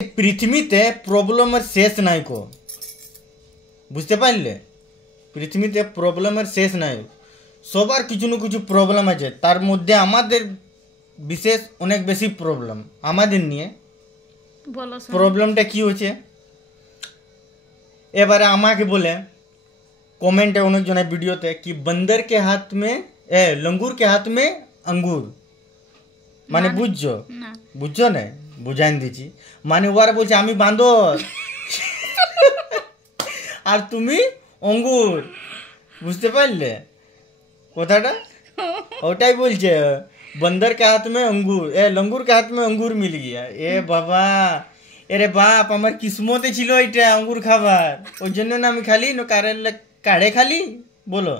পৃথিবীতে প্রবলেমের শেষ নাই কো, বুঝতে পারলে? পৃথিবীতে প্রবলেমের শেষ নাই, সবার কিছু না কিছু প্রবলেম আছে। তার মধ্যে আমাদের বিশেষ অনেক বেশি প্রবলেম আমাদের নিয়ে। প্রবলেমটা কি হচ্ছে এবারে আমাকে বলে কমেন্টে অনেকজনের ভিডিওতে কি बंदर के हाथ में लंगूर के हाथ में अंगूर, মানে বুঝছো না? বুঝাই দিচ্ছি। মানে ওরা বলছে আমি বান্দর আর তুমি অঙ্গুর, বুঝতে পারলে কথাটা? ওটাই বলছে बंदर के हाथ में अंगूर, लंगूर के हाथ में अंगूर मिल गया। এ বাবা, এরে বাপ, আমার কিসমতে ছিল এটা আঙ্গুর খাবার, ওই জন্য না আমি খালি কাড়ে খালি। বলো,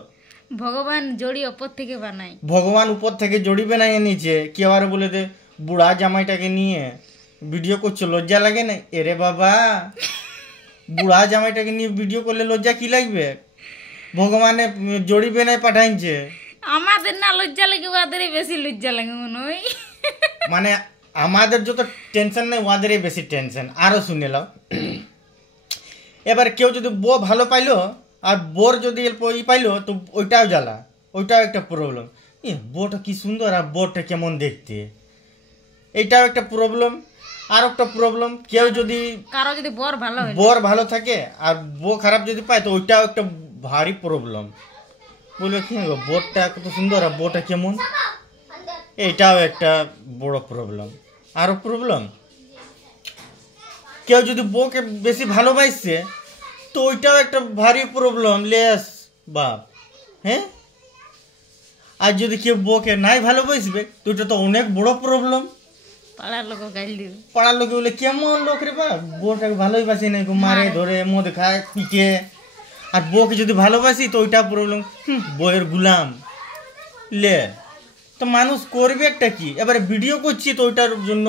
ভগবান জড়ি উপর থেকে বানায়, ভগবান উপর থেকে জড়ি বানায় নিচে। কেউ আর বলে দে বুড়া জামাইটাকে নিয়ে ভিডিও করছো, লজ্জা লাগে না? এরে বাবা, বুড়া জামাইটাকে নিয়ে ভিডিও করলে লজ্জা কি লাগবে? ভগবানে জড়ি বানায় পাঠাইছে। আমাদের না লজ্জা লাগে, ওদেরই বেশি লজ্জা লাগে মনে হয়। মানে আমাদের যত টেনশন নেই ওদেরই বেশি টেনশন। আরও শুনে নাও, এবার কেউ যদি বউ ভালো পাইলো আর বোর যদি পাইলো তো ওইটাও জ্বালা, ওইটাও একটা প্রবলেম। বউটা কি সুন্দর আর বোরটা কেমন দেখতে, এইটাও একটা প্রবলেম। আর একটা প্রবলেম, কেউ যদি কারো যদি বর ভালো থাকে আর বউ খারাপ যদি পায় তো ওইটাও একটা ভারী প্রবলেম। বলবে কি বোরটা কত সুন্দর আর বউটা কেমন, এইটাও একটা বড় প্রবলেম। আরও প্রবলেম, কেউ যদি বউকে বেশি ভালোবাসছে তো ওইটাও একটা ভারী প্রবলেম। লেস বাপ, হ্যাঁ। আর যদি কেউ বউকে নাই ভালোবাসবে তো ওইটা তো অনেক বড় প্রবলেম। পাড়ার লোক গাইল দিবে, পাড়ার লোকে বলে কেমন লোক রে বাপ, বউটাকে ভালোবাসি নাই, মারে ধরে মদ খায় পিটে। আর বউকে যদি ভালোবাসি তো ওইটা প্রবলেম, বউয়ের গুলাম। লে তো মানুষ করবে একটা কি? এবারে ভিডিও করছি তো ওইটার জন্য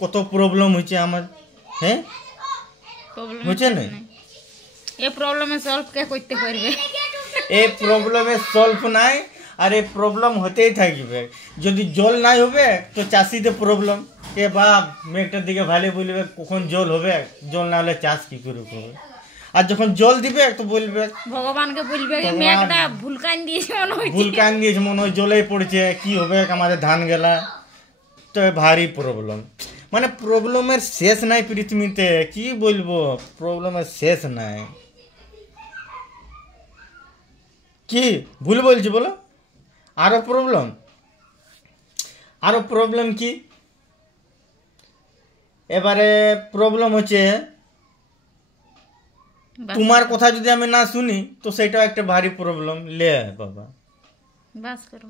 কত প্রবলেম হয়েছে আমার, হ্যাঁ হচ্ছে না? এই প্রবলেমে সলভ কে করতে পারবে? এই প্রবলেমে সলভ নাই, আর এই প্রবলেম হতেই থাকবে। যদি জল নাই হবে তো চাষিদের প্রবলেম। এ বাপ, মেঘটার দিকে ভালো বলবে কখন জল হবে, জল না হলে চাষ কি করে করবে? আর যখন জল দিবে তো বলবে ভগবানকে, বলবে মেঘটা ভুলকান দিয়েছে মনে হয়, ভুলকান দিয়েছে মনে হয়, জলেই পড়েছে, কি হবে আমাদের ধান গেলা। তো ভারী প্রবলেম, মানে প্রবলেমের শেষ নাই পৃথিবীতে। কি বলবো, প্রবলেমের শেষ নাই। কি ভুল বলছি বলো? আরো প্রবলেম, আরো প্রবলেম কি? এবারে প্রবলেম হচ্ছে তোমার কথা যদি আমি না শুনি তো সেটাও একটা ভারী প্রবলেম। লে বাবা, বাস কর।